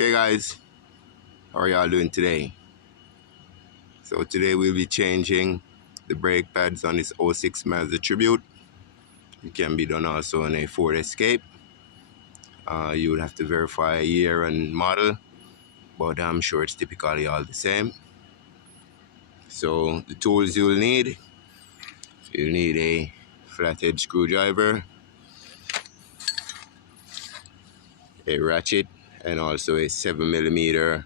Okay guys, how are y'all doing today? So today we'll be changing the brake pads on this '06 Mazda Tribute. It can be done also on a Ford Escape. You would have to verify year and model, but I'm sure it's typically all the same. So the tools you'll need a flathead screwdriver, a ratchet, and also a 7mm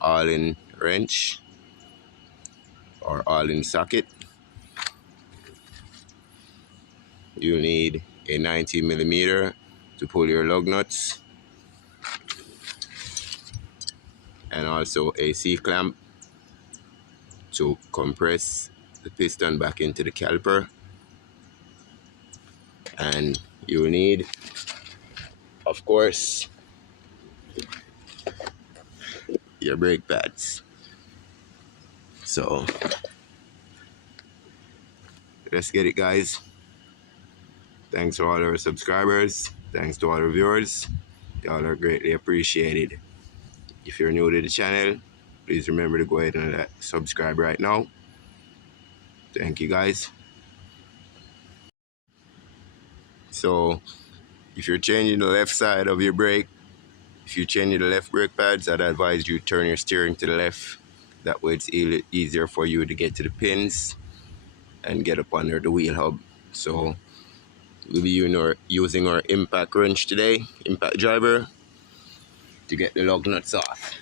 all-in wrench or all-in socket. You'll need a 90mm to pull your lug nuts, and also a C-clamp to compress the piston back into the caliper. And you'll need, of course, your brake pads. So let's get it, guys. Thanks to all our subscribers, thanks to all our viewers. Y'all are greatly appreciated. If you're new to the channel, please remember to go ahead and subscribe right now. Thank you, guys. So if you're changing the left side of your brake, if you're changing the left brake pads, I'd advise you turn your steering to the left. That way it's easier for you to get to the pins and get up under the wheel hub. So we'll be using our impact wrench today, impact driver, to get the lug nuts off.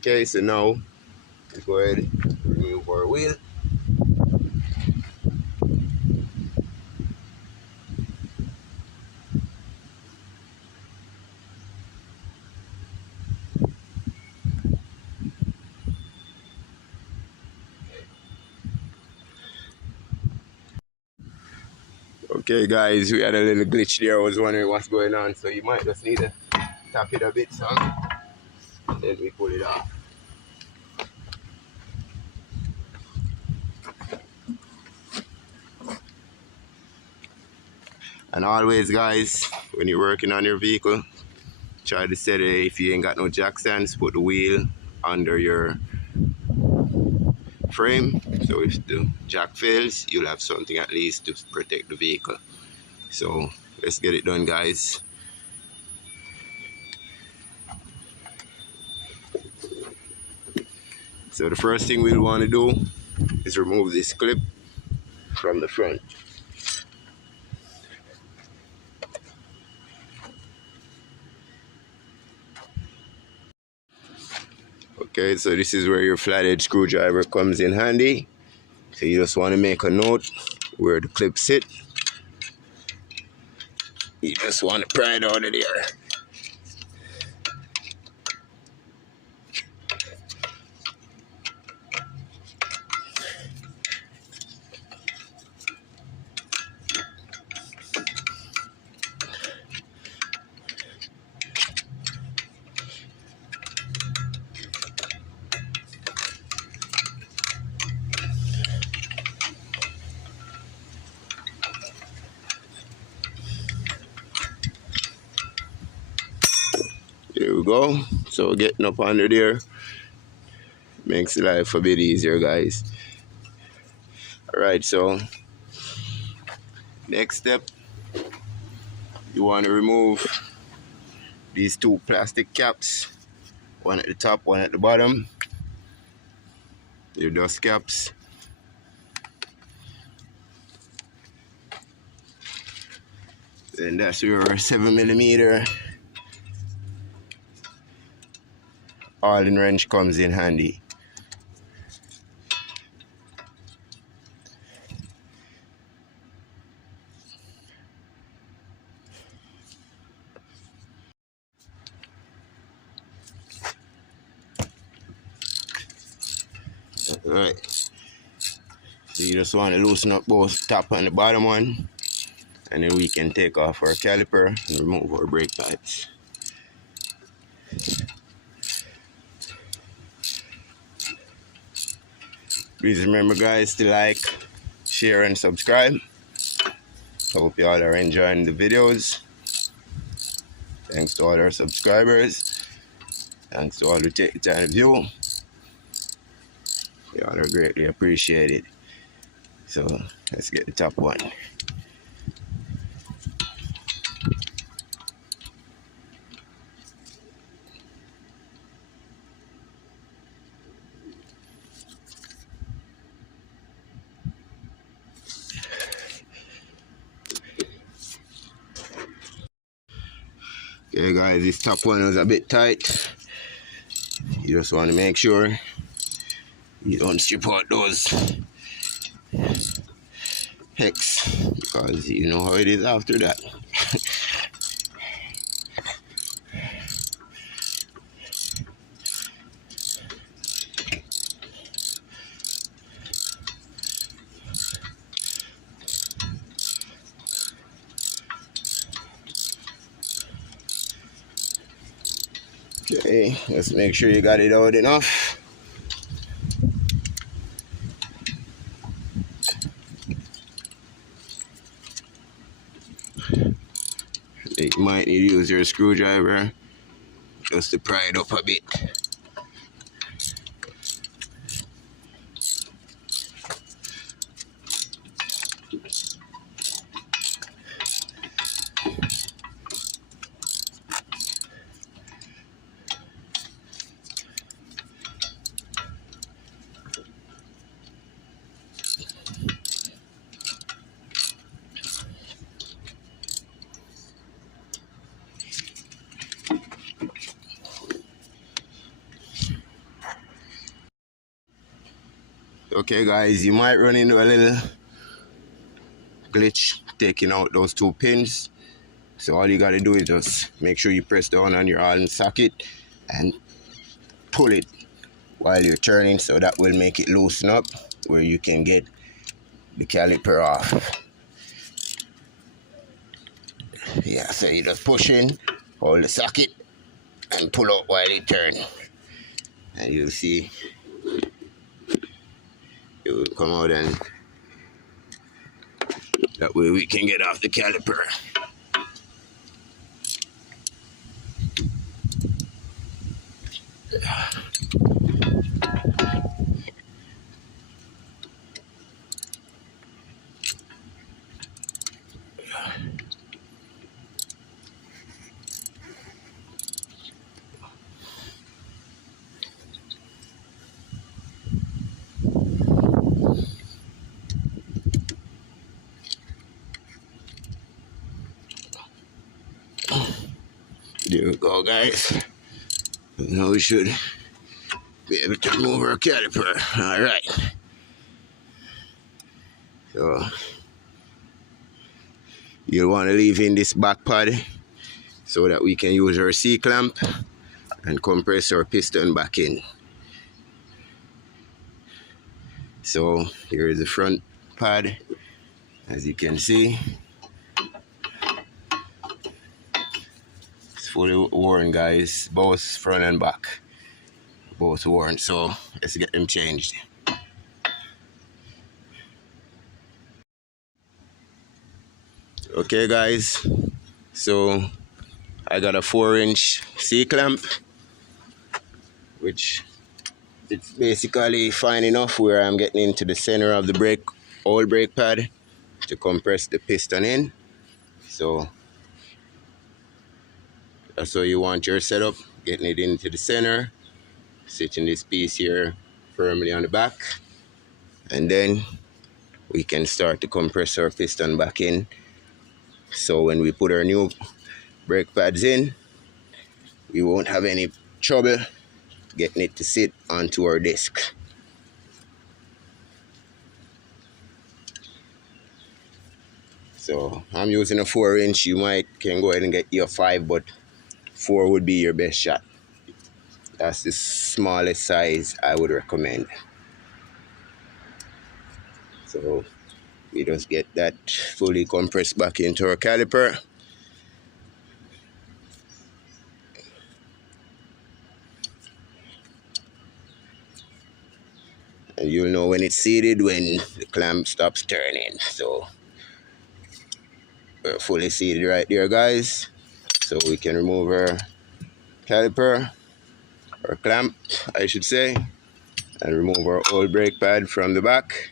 Okay, so now we go ahead and remove our wheel. Okay guys, we had a little glitch there. I was wondering what's going on, so you might just need to tap it a bit, son, and then we pull it off. And always, guys, when you're working on your vehicle, try to set it, if you ain't got no jack stands, put the wheel under your frame, so if the jack fails, you'll have something at least to protect the vehicle. So let's get it done, guys. So the first thing we'll want to do is remove this clip from the front. Okay, so this is where your flathead screwdriver comes in handy. So you just want to make a note where the clips sit. You just want to pry it out of there. There we go. So getting up under there makes life a bit easier, guys. Alright, so next step, you want to remove these two plastic caps, one at the top, one at the bottom, your dust caps. Then that's your 7mm Allen wrench comes in handy. Alright, so you just want to loosen up both top and the bottom one, and then we can take off our caliper and remove our brake pads. Please remember, guys, to like, share, and subscribe. Hope you all are enjoying the videos. Thanks to all our subscribers. Thanks to all who take the time to view. You all are greatly appreciated. So let's get the top one. Okay guys, this top one was a bit tight. You just want to make sure you don't strip out those hex, because you know how it is after that. Okay, let's make sure you got it out enough. You might need to use your screwdriver just to pry it up a bit. Okay guys, you might run into a little glitch taking out those two pins. So all you gotta do is just make sure you press down on your Allen socket and pull it while you're turning, so that will make it loosen up where you can get the caliper off. Yeah, so you just push in, hold the socket and pull out while you turn, and you'll see it will come out, and that way we can get off the caliper. There we go, guys. Now we should be able to move our caliper. All right. So you'll want to leave in this back pad so that we can use our C-clamp and compress our piston back in. So here is the front pad, as you can see. It's fully worn, guys, both front and back, both worn. So let's get them changed. Okay guys, so I got a 4-inch C-clamp, which it's basically fine enough where I'm getting into the center of the old brake pad to compress the piston in. So that's how you want your setup, getting it into the center, sitting this piece here firmly on the back, and then we can start to compress our piston back in. So when we put our new brake pads in, we won't have any trouble getting it to sit onto our disc. So I'm using a 4-inch. You can go ahead and get your 5, but 4 would be your best shot. That's the smallest size I would recommend. So we just get that fully compressed back into our caliper. And you'll know when it's seated when the clamp stops turning. So we're fully seated right there, guys. So we can remove our caliper, or clamp, I should say, and remove our old brake pad from the back.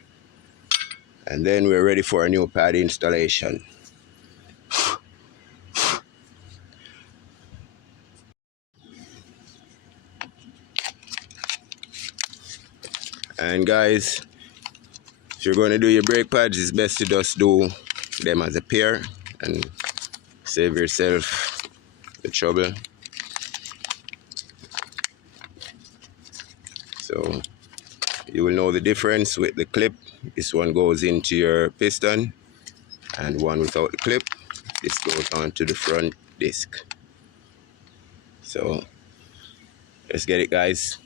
And then we're ready for a new pad installation. And guys, if you're going to do your brake pads, it's best to just do them as a pair and save yourself the trouble. So you will know the difference with the clip. This one goes into your piston, and one without the clip, this goes onto the front disc. So let's get it, guys.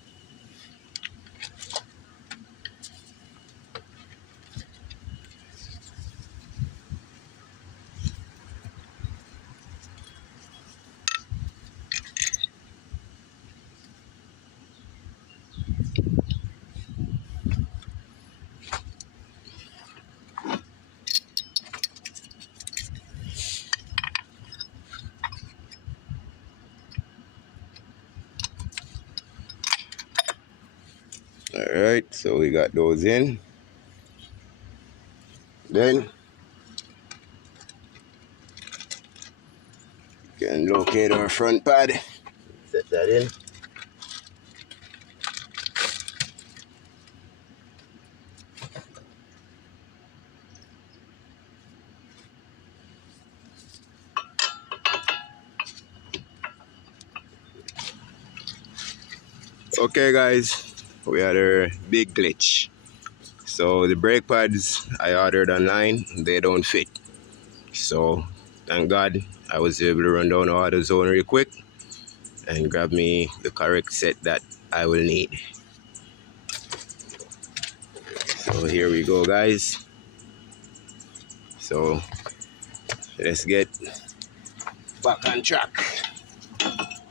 Alright, so we got those in. Then you can locate our front pad, set that in. Okay guys, we had a big glitch. So the brake pads I ordered online, they don't fit. So thank God I was able to run down to AutoZone real quick and grab me the correct set that I will need. So here we go, guys. So let's get back on track.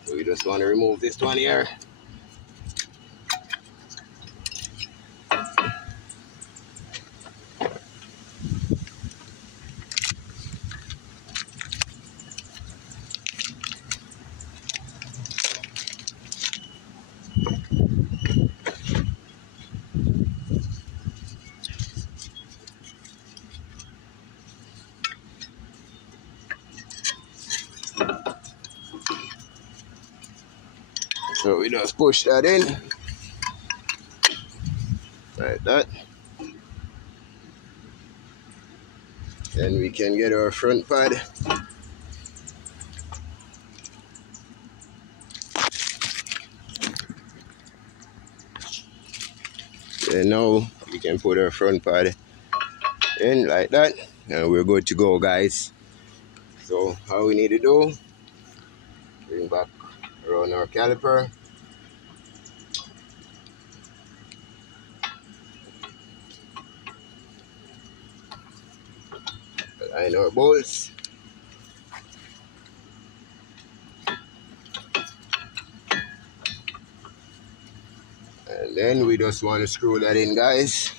So we just want to remove this one here. So we just push that in, like that. Then we can get our front pad. And now we can put our front pad in like that, and we're good to go, guys. So how we need to do, bring back around our caliper. Align our bolts. And then we just want to screw that in, guys.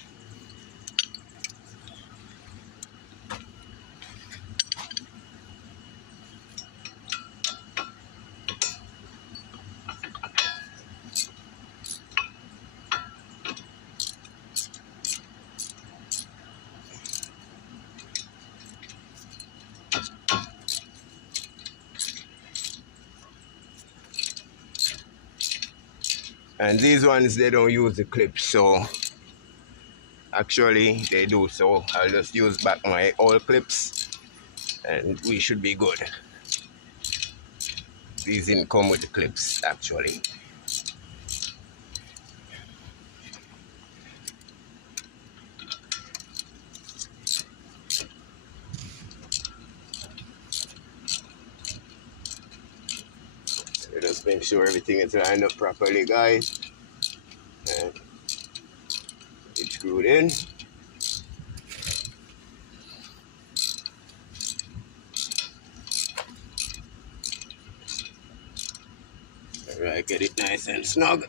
And these ones, they don't use the clips, so actually they do. So I'll just use back my old clips and we should be good. These didn't come with the clips, actually. Make sure everything is lined up properly, guys. And it's screwed in. Alright, get it nice and snug.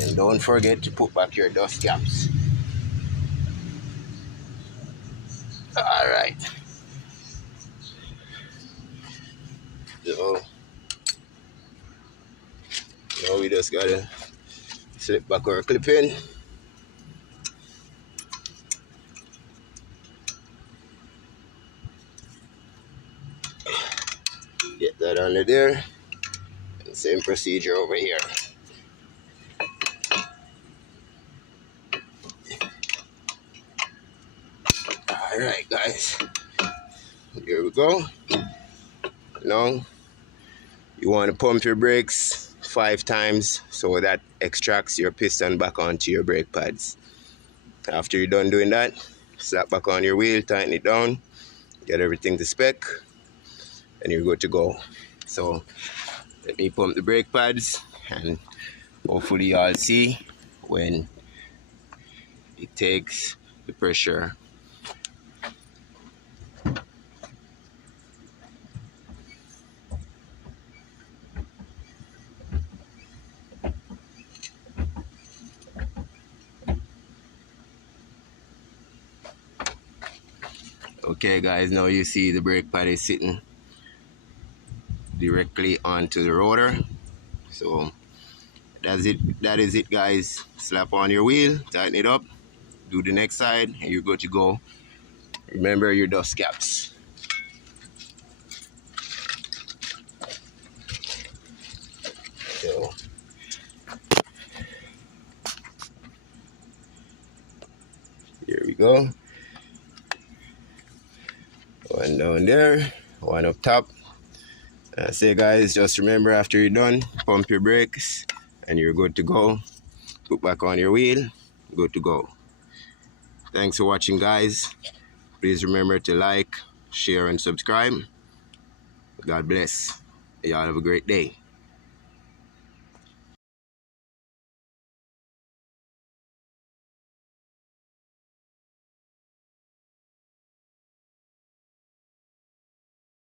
And don't forget to put back your dust caps. Alright. So now we just gotta slip back our clip in. Get that under there. And same procedure over here. Alright guys. Here we go. Now you want to pump your brakes 5 times so that extracts your piston back onto your brake pads. After you're done doing that, slap back on your wheel, tighten it down, get everything to spec, and you're good to go. So let me pump the brake pads, and hopefully y'all see when it takes the pressure. Okay guys, now you see the brake pad is sitting directly onto the rotor. So that's it. That is it guys. Slap on your wheel, tighten it up, do the next side, and you're good to go. Remember your dust caps. So here we go. One down there, one up top. Say guys, just remember after you're done, pump your brakes and you're good to go. Put back on your wheel, good to go. Thanks for watching guys. Please remember to like, share and subscribe. God bless. Y'all have a great day.